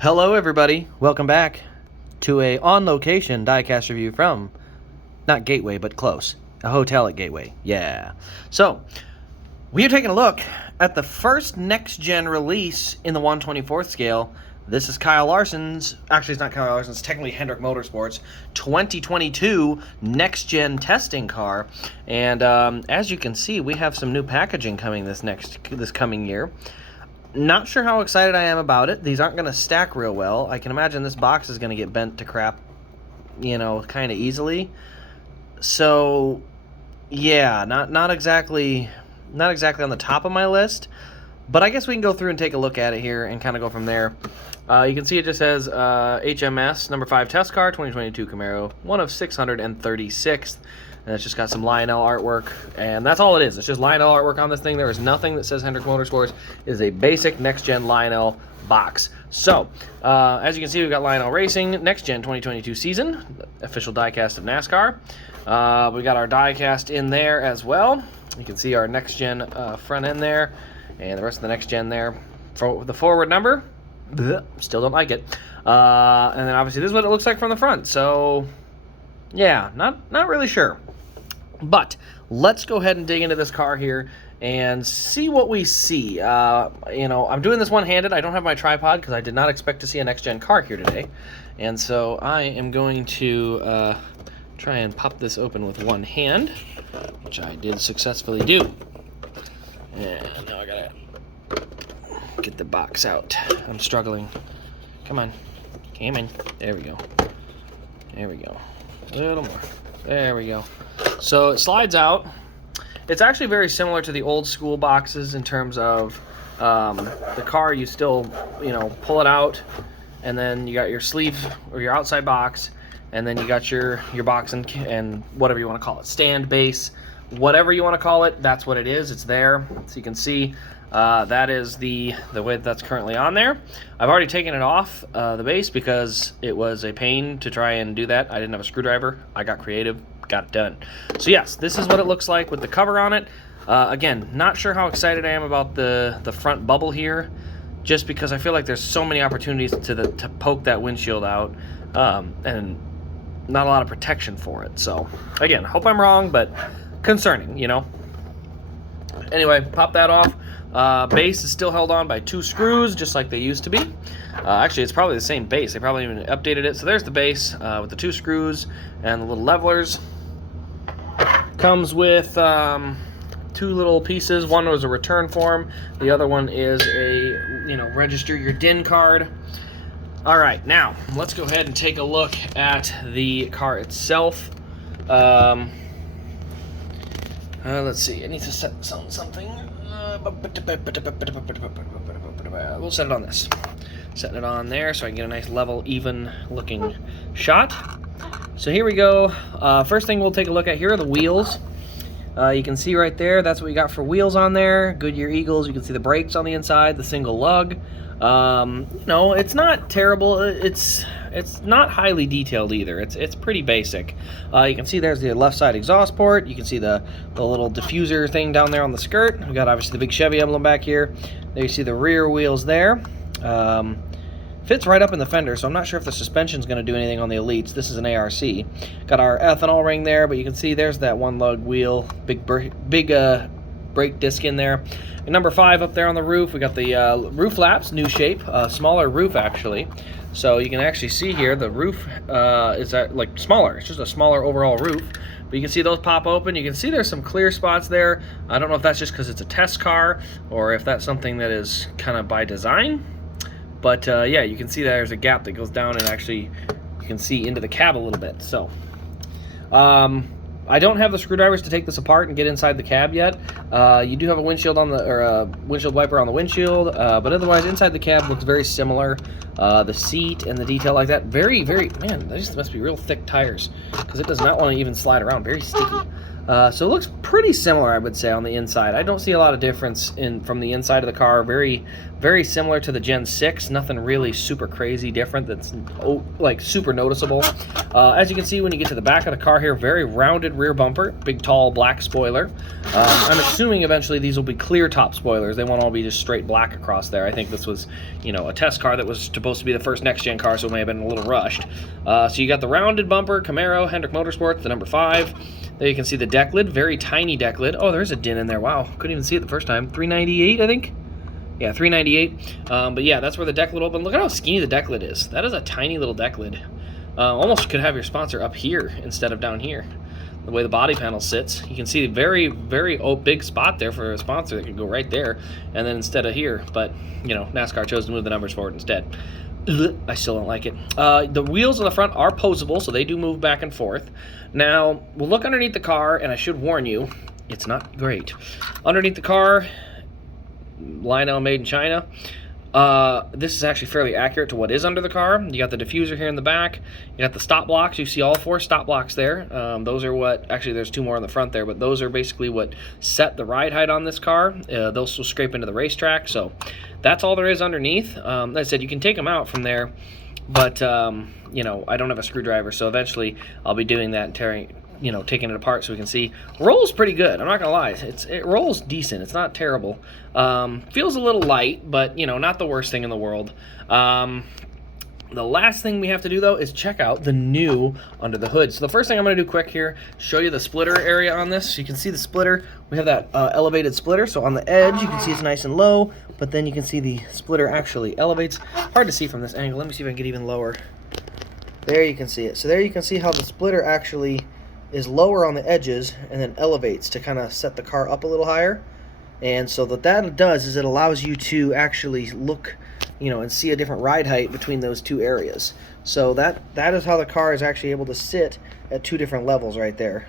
Hello everybody, welcome back to a on-location diecast review from, not Gateway, but close, a hotel at Gateway, yeah. So, we are taking a look at the first next-gen release in the 1/24th scale. This is Kyle Larson's, actually it's not Kyle Larson's, it's technically Hendrick Motorsports, 2022 next-gen testing car. And as you can see, we have some new packaging coming this coming year. Not sure how excited I am about it. These aren't going to stack real well. I can imagine this box is going to get bent to crap, you know, kind of easily. So, yeah, not exactly on the top of my list. But I guess we can go through and take a look at it here and kind of go from there. You can see it just says HMS number 5 test car, 2022 Camaro, one of 636th. And it's just got some Lionel artwork, and that's all it is. It's just Lionel artwork on this thing. There is nothing that says Hendrick Motorsports. It is a basic next-gen Lionel box. So, as you can see, we've got Lionel Racing, next-gen 2022 season, official diecast of NASCAR. We got our diecast in there as well. You can see our next-gen front end there, and the rest of the next-gen there. For the forward number, still don't like it. And then obviously this is what it looks like from the front. So, yeah, not really sure. But let's go ahead and dig into this car here and see what we see. You know, I'm doing this one-handed. I don't have my tripod because I did not expect to see a next-gen car here today. And so I am going to try and pop this open with one hand, which I did successfully do. And now I gotta get the box out. I'm struggling. Come on. Come on. There we go. There we go. A little more. There we go. So it slides out. It's actually very similar to the old school boxes in terms of the car. You still, you know, pull it out, and then you got your sleeve or your outside box, and then you got your box and whatever you want to call it, stand, base, whatever you want to call it. That's what it is. It's there, so you can see. That is the way that's currently on there. I've already taken it off the base because it was a pain to try and do that. I didn't have a screwdriver. I got creative, got it done. So yes, this is what it looks like with the cover on it. Again, not sure how excited I am about the front bubble here, just because I feel like there's so many opportunities to poke that windshield out, and not a lot of protection for it. So again, hope I'm wrong, but concerning, you know. Anyway, pop that off. Base is still held on by 2 screws, just like they used to be. Actually, it's probably the same base. They probably even updated it. So there's the base with the 2 screws and the little levelers. Comes with 2 little pieces. One was a return form. The other one is a, you know, register your DIN card. All right, now let's go ahead and take a look at the car itself. Let's see. I need to set something. We'll set it on this. Setting it on there so I can get a nice level, even looking shot. So here we go. First thing we'll take a look at here are the wheels. You can see right there, that's what we got for wheels on there. Goodyear Eagles. You can see the brakes on the inside, the single lug. You know, it's not terrible. It's not highly detailed either. It's pretty basic. You can see there's the left side exhaust port. You can see the little diffuser thing down there on the skirt. We got obviously the big Chevy emblem back here. There you see the rear wheels there. Fits right up in the fender, so I'm not sure if the suspension's going to do anything on the Elites. This is an ARC. Got our ethanol ring there, but you can see there's that one lug wheel, big brake disc in there. And number 5 up there on the roof, we got the roof laps, new shape, smaller roof actually. So you can actually see here the roof is like smaller. It's just a smaller overall roof. But you can see those pop open. You can see there's some clear spots there. I don't know if that's just because it's a test car or if that's something that is kind of by design. But yeah, you can see there's a gap that goes down and actually you can see into the cab a little bit. So I don't have the screwdrivers to take this apart and get inside the cab yet. You do have a windshield on the windshield wiper on the windshield, but otherwise inside the cab looks very similar. The seat and the detail like that, very man, these must be real thick tires because it does not want to even slide around. Very sticky. So it looks pretty similar, I would say, on the inside. I don't see a lot of difference from the inside of the car. Very, very similar to the Gen 6. Nothing really super crazy different that's like super noticeable. As you can see when you get to the back of the car here, very rounded rear bumper, big tall black spoiler. I'm assuming eventually these will be clear top spoilers. They won't all be just straight black across there. I think this was, you know, a test car that was supposed to be the first next-gen car, so it may have been a little rushed. So you got the rounded bumper, Camaro, Hendrick Motorsports, the number 5. There you can see the deck lid, very tiny deck lid. Oh, there's a dent in there. Wow, couldn't even see it the first time. 398, I think. Yeah, 398. But yeah, that's where the deck lid opened. Look at how skinny the deck lid is. That is a tiny little deck lid. Almost could have your sponsor up here instead of down here. The way the body panel sits, you can see a very, very big spot there for a sponsor that could go right there, and then instead of here. But you know, NASCAR chose to move the numbers forward instead. I still don't like it. The wheels on the front are posable, so they do move back and forth. Now, we'll look underneath the car, and I should warn you, it's not great. Underneath the car, Lionel made in China. This is actually fairly accurate to what is under the car. You got the diffuser here in the back. You got the stop blocks. You see all 4 stop blocks there. Those are what, actually there's 2 more in the front there, but those are basically what set the ride height on this car. Those will scrape into the racetrack, so that's all there is underneath. Like I said, you can take them out from there, but you know, I don't have a screwdriver, so eventually I'll be doing that and taking it apart so we can see. Rolls pretty good, I'm not gonna lie. It rolls decent, it's not terrible. Feels a little light, but you know, not the worst thing in the world. The last thing we have to do though is check out the new under the hood. So the first thing I'm gonna do quick here, show you the splitter area on this. So you can see the splitter, we have that elevated splitter, so on the edge you can see it's nice and low, but then you can see the splitter actually elevates. Hard to see from this angle. Let me see if I can get even lower. There you can see it. So there you can see how the splitter actually is lower on the edges and then elevates to kind of set the car up a little higher. And so what that does is it allows you to actually look, you know, and see a different ride height between those 2 areas. So that is how the car is actually able to sit at 2 different levels right there.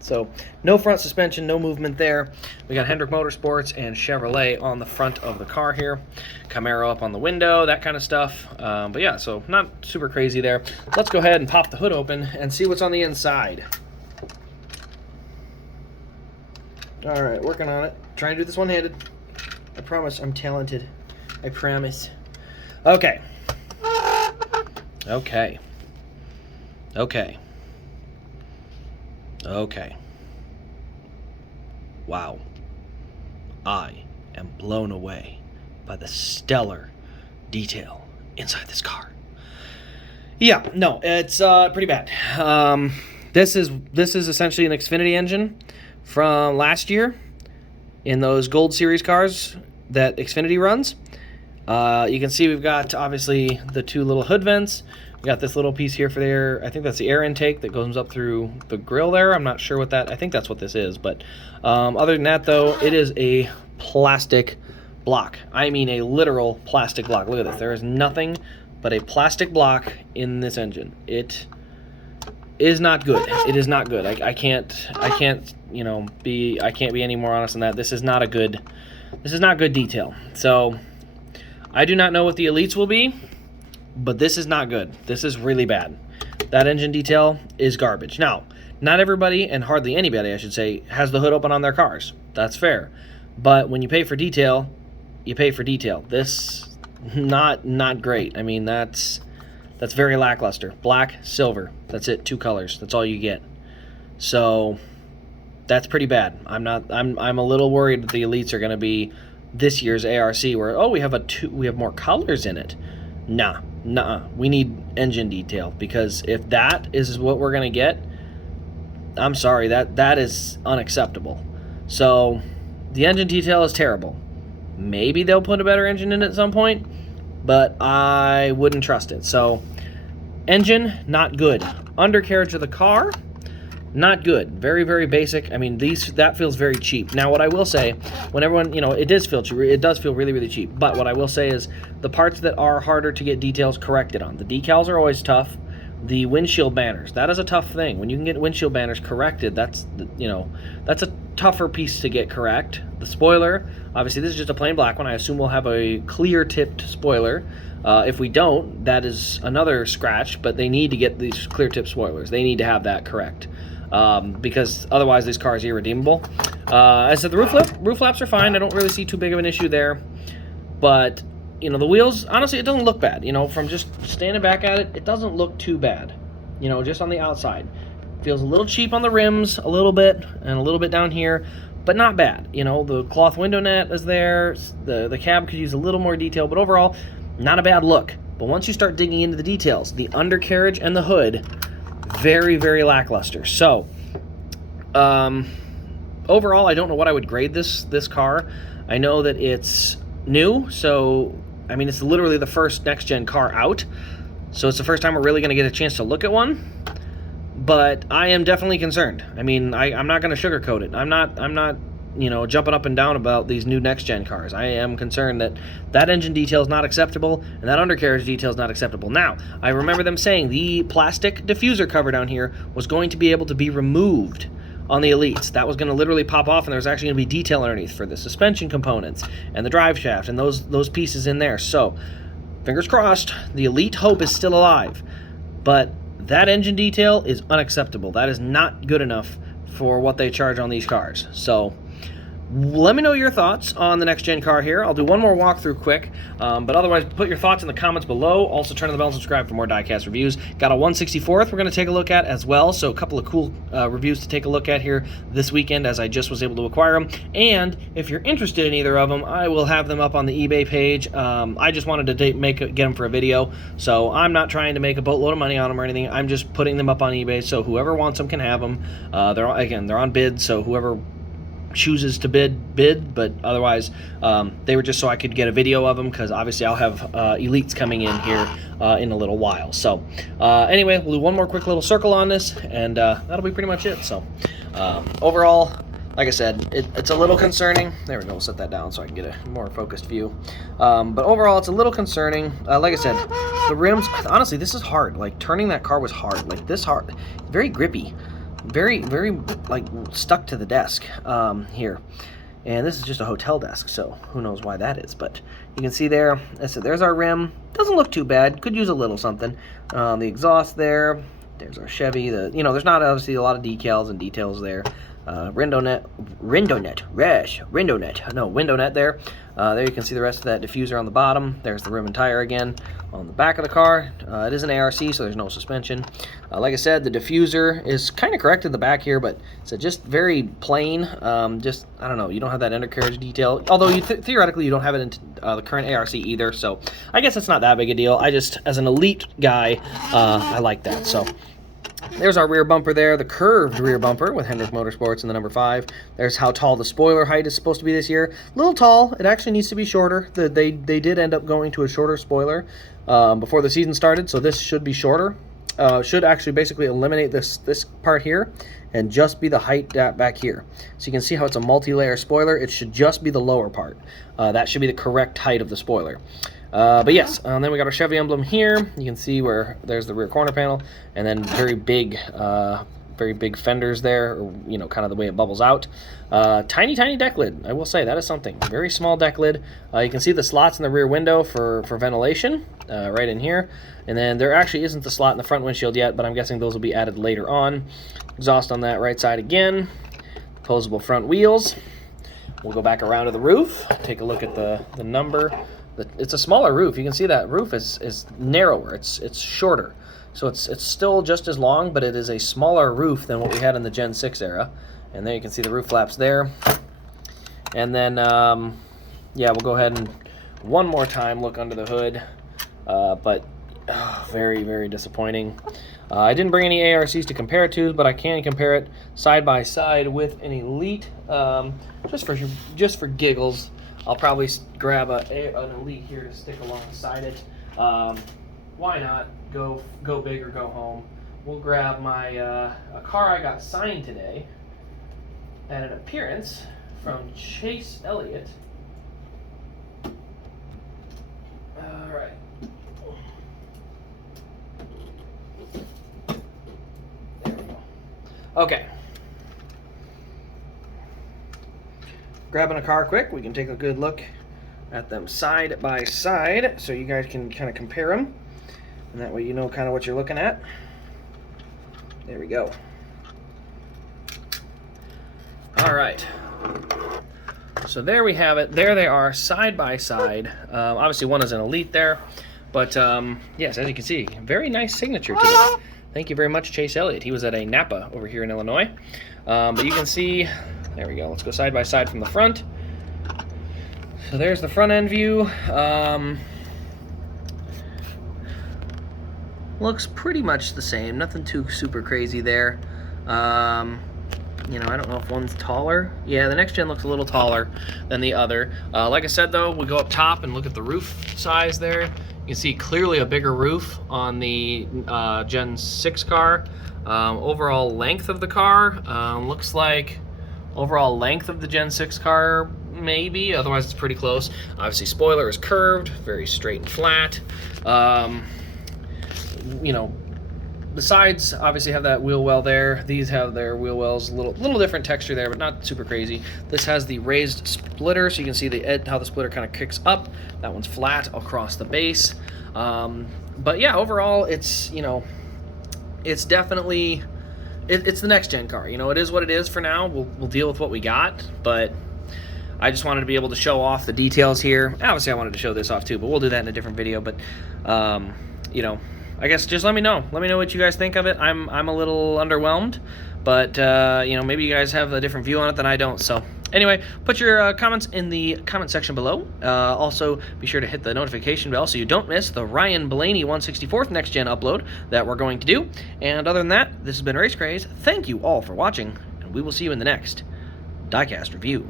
So no front suspension, no movement there. We got Hendrick Motorsports and Chevrolet on the front of the car here. Camaro up on the window, that kind of stuff. But yeah, so not super crazy there. Let's go ahead and pop the hood open and see what's on the inside. All right, working on it. Trying to do this one-handed. I promise I'm talented. I promise. Okay. Okay. Okay. Okay. Wow. I am blown away by the stellar detail inside this car. Yeah, no, it's pretty bad. This is essentially an Xfinity engine from last year in those Gold Series cars that Xfinity runs. You can see we've got obviously the 2 little hood vents. We got this little piece here for there. I think that's the air intake that goes up through the grill there. I'm not sure what that, I think that's what this is. But other than that though, it is a plastic block. I mean a literal plastic block. Look at this. There is nothing but a plastic block in this engine. It is not good. It is not good. I can't, you know, I can't be any more honest than that. This is not good detail. So I do not know what the elites will be, but this is not good. This is really bad. That engine detail is garbage. Now, not everybody, and hardly anybody, I should say, has the hood open on their cars. That's fair. But when you pay for detail, you pay for detail. This, not great. I mean, that's very lackluster. Black, silver. That's it. 2 colors. That's all you get. So that's pretty bad. I'm a little worried that the elites are going to be this year's ARC, where we have more colors in it. Nah. We need engine detail, because if that is what we're going to get, I'm sorry, that is unacceptable. So the engine detail is terrible. Maybe they'll put a better engine in at some point, but I wouldn't trust it. So engine, not good. Undercarriage of the car, not good. Very, very basic. I mean, that feels very cheap. Now, what I will say, when everyone, you know, it does feel cheap. It does feel really, really cheap. But what I will say is the parts that are harder to get details corrected on. The decals are always tough. The windshield banners, that is a tough thing. When you can get windshield banners corrected, that's a tougher piece to get correct. The spoiler, obviously this is just a plain black one. I assume we'll have a clear tipped spoiler. If we don't, that is another scratch, but they need to get these clear tip spoilers. They need to have that correct. because otherwise this car is irredeemable. I said the roof flaps are fine. I don't really see too big of an issue there. But, you know, the wheels, honestly, it doesn't look bad. You know, from just standing back at it, it doesn't look too bad. You know, just on the outside. Feels a little cheap on the rims, a little bit, and a little bit down here, but not bad. You know, the cloth window net is there. The cab could use a little more detail, but overall, not a bad look. But once you start digging into the details, the undercarriage and the hood, very, very lackluster. So, overall, I don't know what I would grade this car. I know that it's new, so I mean it's literally the first next gen car out, so it's the first time we're really going to get a chance to look at one. But I am definitely concerned. I mean, I'm not going to sugarcoat it. I'm not you know, jumping up and down about these new next gen cars. I am concerned that engine detail is not acceptable and that undercarriage detail is not acceptable. Now, I remember them saying the plastic diffuser cover down here was going to be able to be removed on the Elites. That was going to literally pop off, and there was actually going to be detail underneath for the suspension components and the drive shaft and those pieces in there. So, fingers crossed, the Elite hope is still alive. But that engine detail is unacceptable. That is not good enough for what they charge on these cars. So, let me know your thoughts on the next gen car here. I'll do one more walkthrough quick, but otherwise put your thoughts in the comments below. Also turn on the bell and subscribe for more Diecast reviews. Got a 164th we're going to take a look at as well, so a couple of cool reviews to take a look at here this weekend as I just was able to acquire them. And if you're interested in either of them, I will have them up on the eBay page. I just wanted to get them for a video, so I'm not trying to make a boatload of money on them or anything. I'm just putting them up on eBay, so whoever wants them can have them. They're on bid, so whoever chooses to bid, but otherwise they were just so I could get a video of them, because obviously I'll have Elites coming in here in a little while. So anyway, we'll do one more quick little circle on this, and that'll be pretty much it. So overall, like I said, it's a little concerning. There we go, we'll set that down so I can get a more focused view. But overall, it's a little concerning. Like I said, the rims, honestly, this is hard. Like, turning that car was hard. Like, this hard, very grippy. Very, very, like, stuck to the desk here. And this is just a hotel desk, so who knows why that is. But you can see there, so there's our rim. Doesn't look too bad. Could use a little something. The exhaust there. There's our Chevy. You know, there's not obviously a lot of decals and details there. Window net there. There you can see the rest of that diffuser on the bottom. There's the rim and tire again. On the back of the car, it is an ARC, so there's no suspension. Like I said, the diffuser is kind of correct in the back here, but it's just very plain. Just, I don't know, you don't have that undercarriage detail. Although theoretically you don't have it in the current ARC either, so I guess it's not that big a deal. I just, as an Elite guy, I like that. So there's our rear bumper there, the curved rear bumper with Hendrick Motorsports and the number 5. There's how tall the spoiler height is supposed to be this year. A little tall. It actually needs to be shorter. They did end up going to a shorter spoiler before the season started, so this should be shorter. Should actually basically eliminate this part here and just be the height back here. So you can see how it's a multi-layer spoiler. It should just be the lower part. That should be the correct height of the spoiler. But yes, then we got our Chevy emblem here. You can see where there's the rear corner panel, and then very big fenders there, or, you know, kind of the way it bubbles out. Tiny deck lid. I will say that is something. Very small deck lid. You can see the slots in the rear window for ventilation right in here. And then there actually isn't the slot in the front windshield yet, but I'm guessing those will be added later on. Exhaust on that right side again. Opposable front wheels. We'll go back around to the roof. Take a look at the number. It's a smaller roof. You can see that roof is narrower. It's shorter. So it's still just as long, but it is a smaller roof than what we had in the Gen 6 era. And there you can see the roof flaps there. And then, yeah, we'll go ahead and one more time look under the hood. But very, very disappointing. I didn't bring any ARCs to compare it to, but I can compare it side by side with an Elite, just for giggles. I'll probably grab an Elite here to stick alongside it. Why not? Go big or go home. We'll grab my a car I got signed today at an appearance from Chase Elliott. All right. There we go. Okay. Grabbing a car quick, we can take a good look at them side by side so you guys can kind of compare them, and that way you know kind of what you're looking at. There we go. All right. So there we have it. There they are, side by side. Obviously, one is an Elite there. But, yes, as you can see, very nice signature to it. Thank you very much, Chase Elliott. He was at a Napa over here in Illinois. But you can see, there we go. Let's go side by side from the front. So there's the front end view. Looks pretty much the same. Nothing too super crazy there. You know, I don't know if one's taller. Yeah, the next gen looks a little taller than the other. Like I said, though, we go up top and look at the roof size there. You can see clearly a bigger roof on the Gen 6 car. Overall length of the car looks like overall length of the Gen 6 car, maybe. Otherwise, it's pretty close. Obviously, spoiler is curved, very straight and flat. You know, the sides obviously have that wheel well there. These have their wheel wells, little different texture there, but not super crazy. This has the raised splitter, so you can see how the splitter kind of kicks up. That one's flat across the base. But yeah, overall, it's, you know, it's definitely, it's the next gen car. You know, it is what it is for now. We'll deal with what we got, but I just wanted to be able to show off the details here. Obviously, I wanted to show this off too, but we'll do that in a different video. But, you know, I guess just let me know. Let me know what you guys think of it. I'm a little underwhelmed, but you know, maybe you guys have a different view on it than I don't. So anyway, put your comments in the comment section below. Also, be sure to hit the notification bell so you don't miss the Ryan Blaney 164th Next Gen upload that we're going to do. And other than that, this has been Race Craze. Thank you all for watching, and we will see you in the next Diecast review.